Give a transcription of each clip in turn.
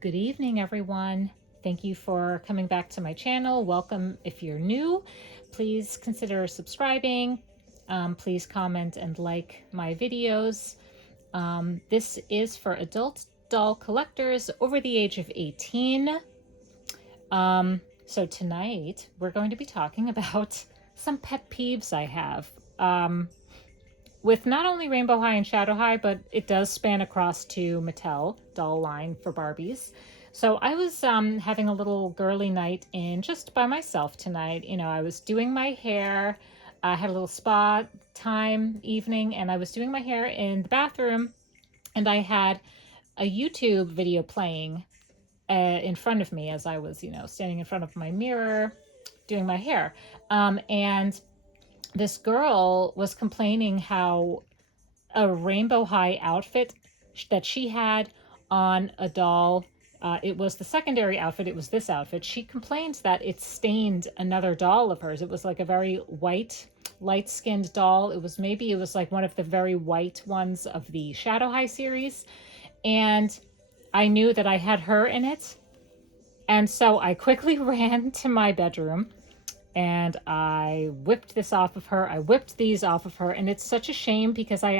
Good evening, everyone. Thank you for coming back to my channel. Welcome if you're new. Please consider subscribing. Please comment and like my videos. This is for adult doll collectors over the age of 18. So tonight we're going to be talking about some pet peeves I have. With not only Rainbow High and Shadow High, but it does span across to Mattel doll line for Barbies. So I was having a little girly night in just by myself tonight. You know, I was doing my hair. I had a little spa time evening, and I was doing my hair in the bathroom, and I had a YouTube video playing in front of me as I was, standing in front of my mirror doing my hair. And this girl was complaining how a Rainbow High outfit that she had on a doll. It was the secondary outfit. It was this outfit. She complained that it stained another doll of hers. It was like a very white, light-skinned doll. It was like one of the very white ones of the Shadow High series. And I knew that I had her in it. And so I quickly ran to my bedroom and I whipped this off of her. I whipped these off of her, and it's such a shame because I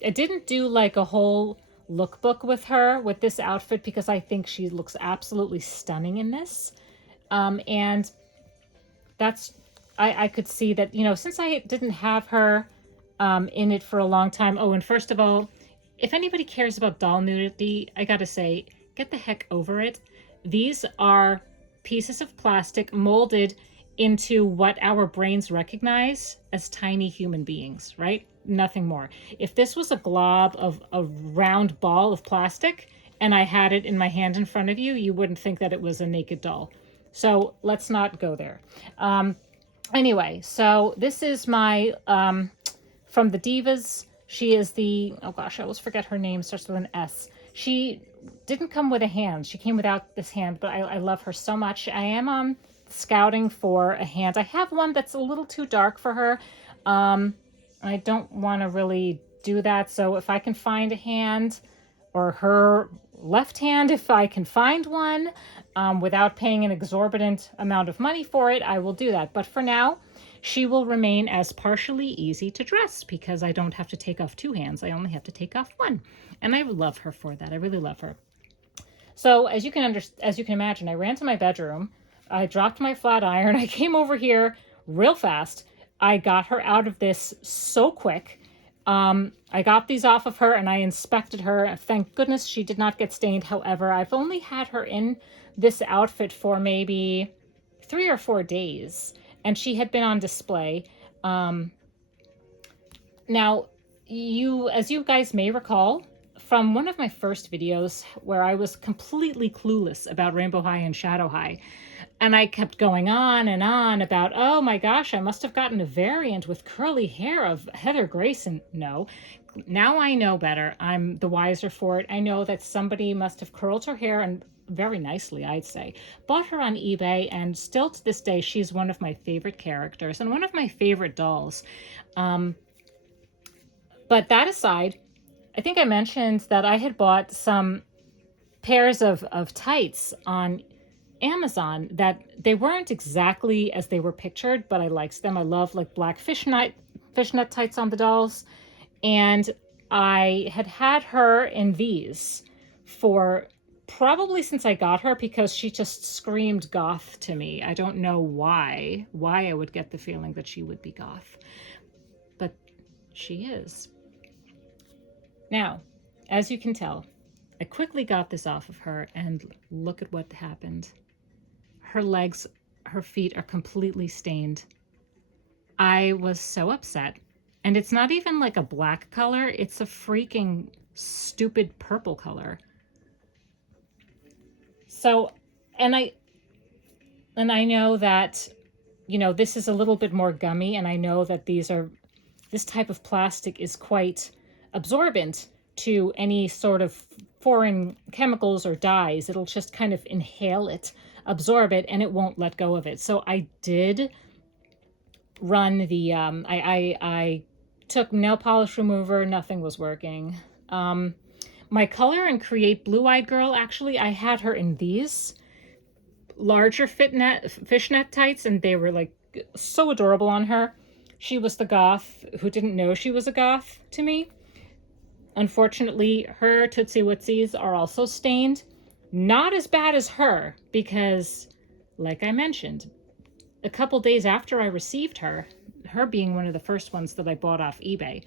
didn't do like a whole lookbook with her with this outfit because I think she looks absolutely stunning in this. And that's I could see that, since I didn't have her in it for a long time. Oh, and first of all, if anybody cares about doll nudity, I gotta say, get the heck over it. These are pieces of plastic molded into what our brains recognize as tiny human beings, right? Nothing more. If this was a glob of a round ball of plastic and I had it in my hand in front of you, you wouldn't think that it was a naked doll. So let's not go there. Anyway, so this is my from the Divas. She is oh gosh, I always forget her name, starts with an S. She didn't come with a hand. She came without this hand, but I love her so much. I am scouting for a hand. I have one that's a little too dark for her. I don't want to really do that. So if I can find a hand, or her left hand, if I can find one, without paying an exorbitant amount of money for it, I will do that. But for now, she will remain as partially easy to dress because I don't have to take off two hands. I only have to take off one. And I love her for that. I really love her. So as you can imagine, I ran to my bedroom. I dropped my flat iron. I came over here real fast. I got her out of this so quick. I got these off of her and I inspected her. Thank goodness she did not get stained. However, I've only had her in this outfit for maybe 3 or 4 days, and she had been on display. Now, as you guys may recall, from one of my first videos where I was completely clueless about Rainbow High and Shadow High, and I kept going on and on about, oh my gosh, I must have gotten a variant with curly hair of Heather Grayson. No, now I know better. I'm the wiser for it. I know that somebody must have curled her hair, and very nicely, I'd say, bought her on eBay, and still to this day, she's one of my favorite characters and one of my favorite dolls. But that aside, I think I mentioned that I had bought some pairs of tights on Amazon that they weren't exactly as they were pictured, but I liked them. I love like black fishnet tights on the dolls. And I had her in these for probably since I got her, because she just screamed goth to me. I don't know why I would get the feeling that she would be goth, but she is. Now, as you can tell, I quickly got this off of her, and look at what happened. Her legs, her feet are completely stained. I was so upset. And it's not even like a black color, it's a freaking stupid purple color. So, and I know that, this is a little bit more gummy, and I know that this type of plastic is quite absorbent to any sort of foreign chemicals or dyes. It'll just kind of inhale it, absorb it, and it won't let go of it. So I did run I took nail polish remover. Nothing was working. My Color and Create Blue-Eyed Girl, actually, I had her in these larger fishnet tights, and they were like so adorable on her. She was the goth who didn't know she was a goth to me. Unfortunately, her Tootsie Wootsies are also stained. Not as bad as her, because, like I mentioned, a couple days after I received her, her being one of the first ones that I bought off eBay,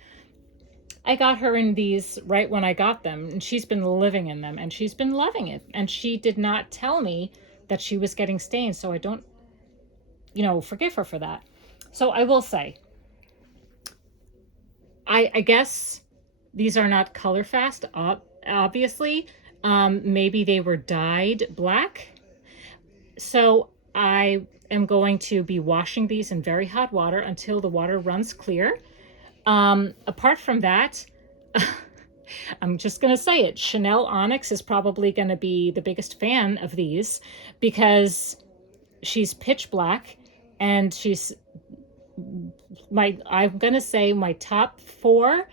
I got her in these right when I got them, and she's been living in them, and she's been loving it. And she did not tell me that she was getting stained, so I don't, forgive her for that. So I will say, I guess these are not color fast, obviously. Maybe they were dyed black. So I am going to be washing these in very hot water until the water runs clear. Apart from that, I'm just going to say it. Chanel Onyx is probably going to be the biggest fan of these because she's pitch black, and she's I'm going to say my top 5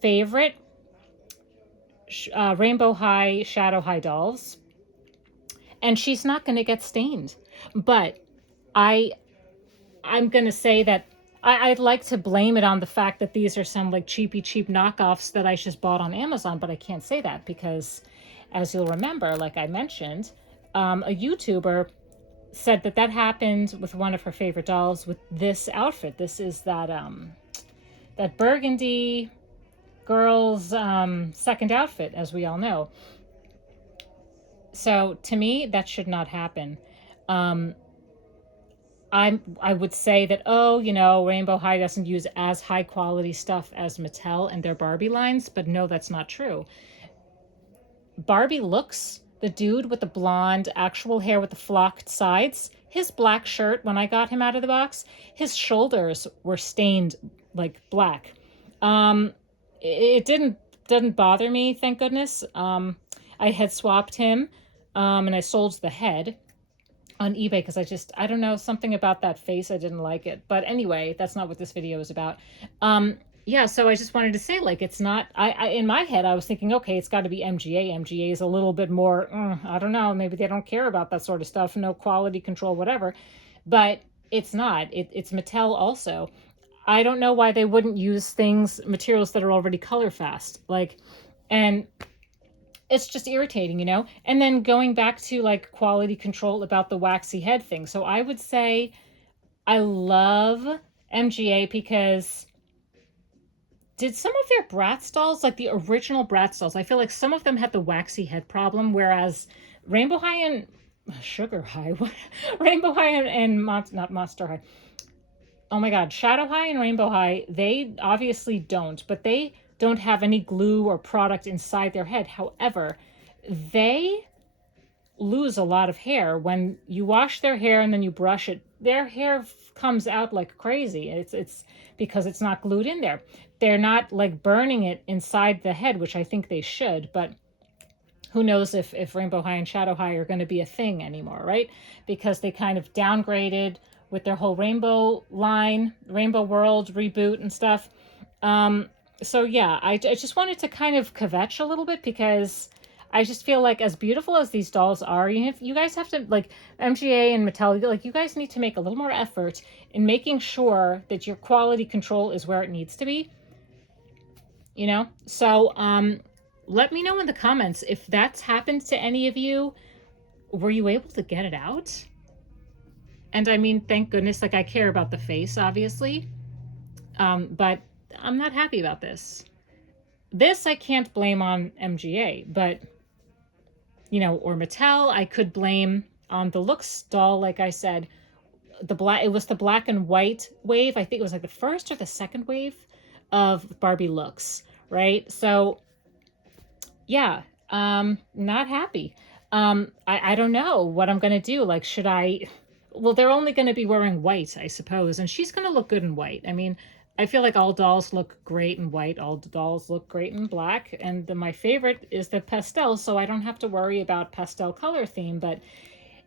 favorite Rainbow High, Shadow High dolls. And she's not going to get stained. But I'm going to say that I'd like to blame it on the fact that these are some like cheap knockoffs that I just bought on Amazon, but I can't say that because, as you'll remember, like I mentioned, a YouTuber said that happened with one of her favorite dolls with this outfit. This is that burgundy girl's second outfit, as we all know. So to me, that should not happen. I would say that, Rainbow High doesn't use as high quality stuff as Mattel and their Barbie lines, but no, that's not true. Barbie looks, the dude with the blonde actual hair with the flocked sides, his black shirt, when I got him out of the box, his shoulders were stained like black. It didn't bother me, thank goodness. I had swapped him, and I sold the head on eBay because I don't know, something about that face, I didn't like it. But anyway, that's not what this video is about. Yeah, so I just wanted to say, like, it's not, I in my head, I was thinking, okay, it's got to be MGA. MGA is a little bit more, I don't know, maybe they don't care about that sort of stuff, no quality control, whatever. But it's not. It's Mattel also. I don't know why they wouldn't use materials that are already color fast. And it's just irritating, And then going back to like quality control about the waxy head thing. So I would say I love MGA because did some of their Bratz dolls, like the original Bratz dolls, I feel like some of them had the waxy head problem, whereas Rainbow High and Sugar High, Rainbow High and not Monster High. Oh my God, Shadow High and Rainbow High, they obviously don't, but they don't have any glue or product inside their head. However, they lose a lot of hair when you wash their hair and then you brush it. Their hair comes out like crazy. It's because it's not glued in there. They're not like burning it inside the head, which I think they should, but who knows if Rainbow High and Shadow High are going to be a thing anymore, right? Because they kind of downgraded with their whole rainbow line, Rainbow World reboot and stuff. So yeah, I just wanted to kind of kvetch a little bit because I just feel like as beautiful as these dolls are, you guys have to, like, MGA and Mattel, like, you guys need to make a little more effort in making sure that your quality control is where it needs to be, So let me know in the comments if that's happened to any of you. Were you able to get it out? And I mean, thank goodness, like, I care about the face, obviously. But I'm not happy about this. This I can't blame on MGA, but, or Mattel, I could blame on the looks doll, like I said. It was the black and white wave. I think it was like the first or the second wave of Barbie looks, right? So, yeah, not happy. I don't know what I'm going to do. Like, should I... Well, they're only going to be wearing white, I suppose, and she's going to look good in white. I mean, I feel like all dolls look great in white. All dolls look great in black. And my favorite is the pastel, so I don't have to worry about pastel color theme. But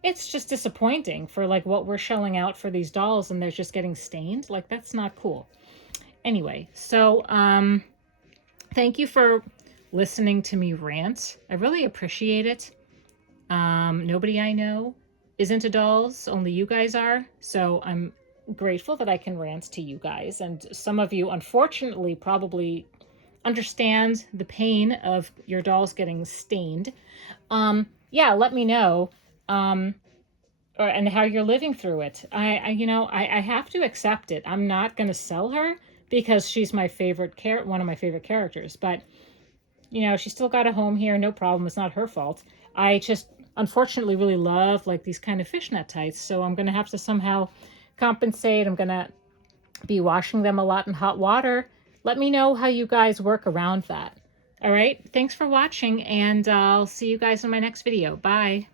it's just disappointing for, like, what we're shelling out for these dolls and they're just getting stained. Like, that's not cool. Anyway, so, Thank you for listening to me rant. I really appreciate it. Nobody I know is into dolls, only you guys are. So I'm grateful that I can rant to you guys. And some of you, unfortunately, probably understand the pain of your dolls getting stained. Yeah, let me know. And how you're living through it. I have to accept it. I'm not going to sell her because she's my favorite one of my favorite characters. But she still got a home here, no problem. It's not her fault. I just unfortunately really love like these kind of fishnet tights, so I'm going to have to somehow compensate. I'm going to be washing them a lot in hot water. Let me know how you guys work around that. All right, thanks for watching, and I'll see you guys in my next video. Bye.